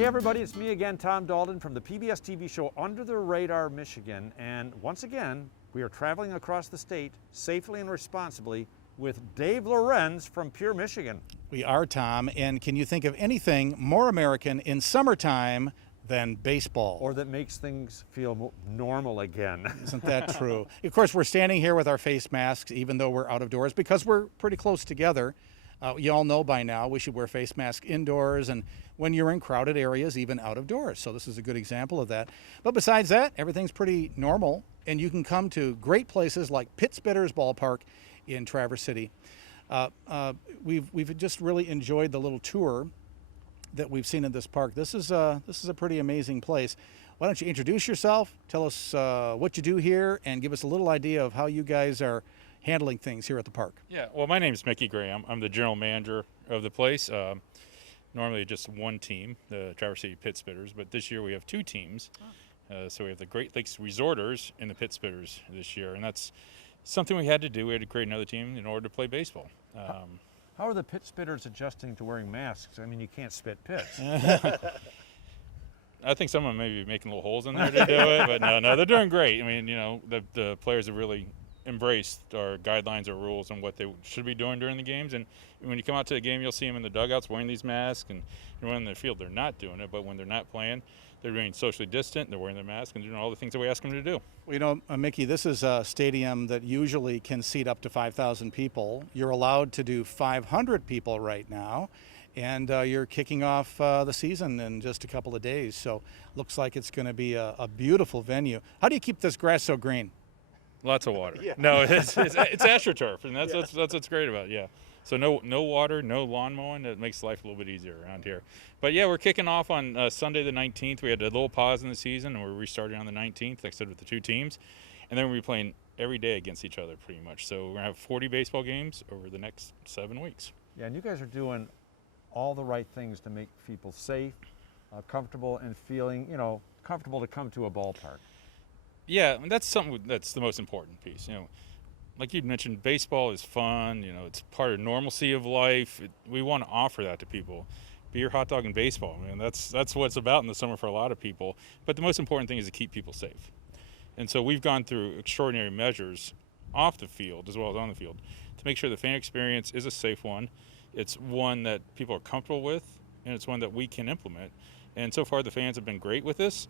Hey everybody, it's me again, Tom Dalton from the PBS TV show Under the Radar Michigan, and once again we are traveling across the state safely and responsibly with Dave Lorenz from Pure, Michigan. We are, Tom, and can you think of anything more American in summertime than baseball? Or that makes things feel normal again. Isn't that true? Of course, we're standing here with our face masks even though we're out of doors because we're pretty close together. You all know by now we should wear face masks indoors and when you're in crowded areas, even out of doors. So this is a good example of that. But besides that, everything's pretty normal, and you can come to great places like Pitt Ballpark in Traverse City. We've just really enjoyed the little tour that we've seen in this park. This is a pretty amazing place. Why don't you introduce yourself, tell us what you do here, and give us a little idea of how you guys are handling things here at the park. Yeah, well, my name is Mickey Graham. I'm the general manager of the place. Normally just one team, the Traverse City Pitt Spitters, but this year we have two teams. So we have the Great Lakes Resorters and the Pitt Spitters this year, and that's something we had to do. We had to create another team in order to play baseball. How are the Pitt Spitters adjusting to wearing masks? I mean, you can't spit pits. I think some of them may be making little holes in there to do it, but no, they're doing great. I mean, you know, the players have really embraced our guidelines or rules on what they should be doing during the games, and when you come out to the game, you'll see them in the dugouts wearing these masks, and when in the field they're not doing it, but when they're not playing, they're being socially distant, they're wearing their mask and doing all the things that we ask them to do. Well, you know, Mickey, this is a stadium that usually can seat up to 5,000 people. You're allowed to do 500 people right now, and you're kicking off the season in just a couple of days, so looks like it's going to be a beautiful venue. How do you keep this grass so green? Lots of water. Yeah. No, it's AstroTurf, and that's what's great about it. Yeah. So no water, no lawn mowing. That makes life a little bit easier around here. But yeah, we're kicking off on Sunday the 19th. We had a little pause in the season, and we're restarting on the 19th, like I said, with the two teams. And then we'll be playing every day against each other pretty much. So we're going to have 40 baseball games over the next 7 weeks. Yeah, and you guys are doing all the right things to make people safe, comfortable, and feeling, comfortable to come to a ballpark. Yeah, and that's something that's the most important piece. You know, like you mentioned, baseball is fun. You know, it's part of normalcy of life. We want to offer that to people. Beer, hot dog, and baseball. I mean, that's what it's about in the summer for a lot of people. But the most important thing is to keep people safe. And so we've gone through extraordinary measures off the field as well as on the field to make sure the fan experience is a safe one. It's one that people are comfortable with, and it's one that we can implement. And so far, the fans have been great with this.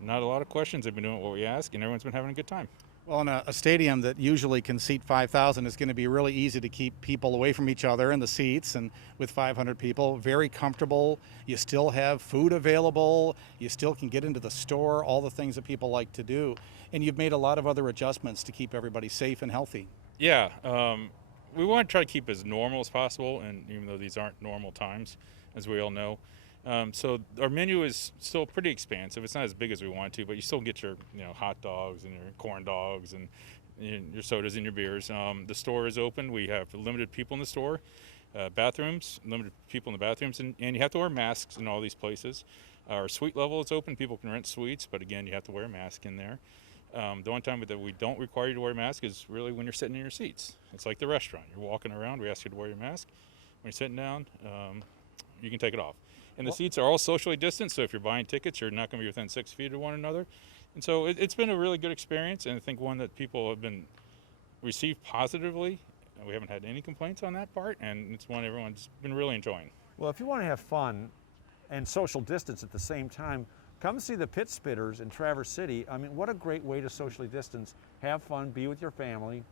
Not a lot of questions. They've been doing what we ask, and everyone's been having a good time. Well, in a stadium that usually can seat 5,000 is going to be really easy to keep people away from each other in the seats, and with 500 people, very comfortable. You still have food available. You still can get into the store, all the things that people like to do. And you've made a lot of other adjustments to keep everybody safe and healthy. Yeah, we want to try to keep as normal as possible, and even though these aren't normal times, as we all know. So our menu is still pretty expansive. It's not as big as we want to, but you still get your hot dogs and your corn dogs and your sodas and your beers. The store is open. We have limited people in the store, bathrooms, limited people in the bathrooms, and you have to wear masks in all these places. Our suite level is open. People can rent suites, but again, you have to wear a mask in there. The one time that we don't require you to wear a mask is really when you're sitting in your seats. It's like the restaurant. You're walking around, we ask you to wear your mask. When you're sitting down, you can take it off. And the seats are all socially distanced, so if you're buying tickets, you're not going to be within 6 feet of one another. And so it's been a really good experience, and I think one that people have been received positively. We haven't had any complaints on that part, and it's one everyone's been really enjoying. Well, if you want to have fun and social distance at the same time, come see the Pitt Spitters in Traverse City. I mean, what a great way to socially distance, have fun, be with your family,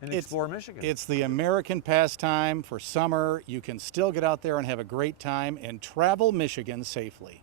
and explore Michigan. It's the American pastime for summer. You can still get out there and have a great time and travel Michigan safely.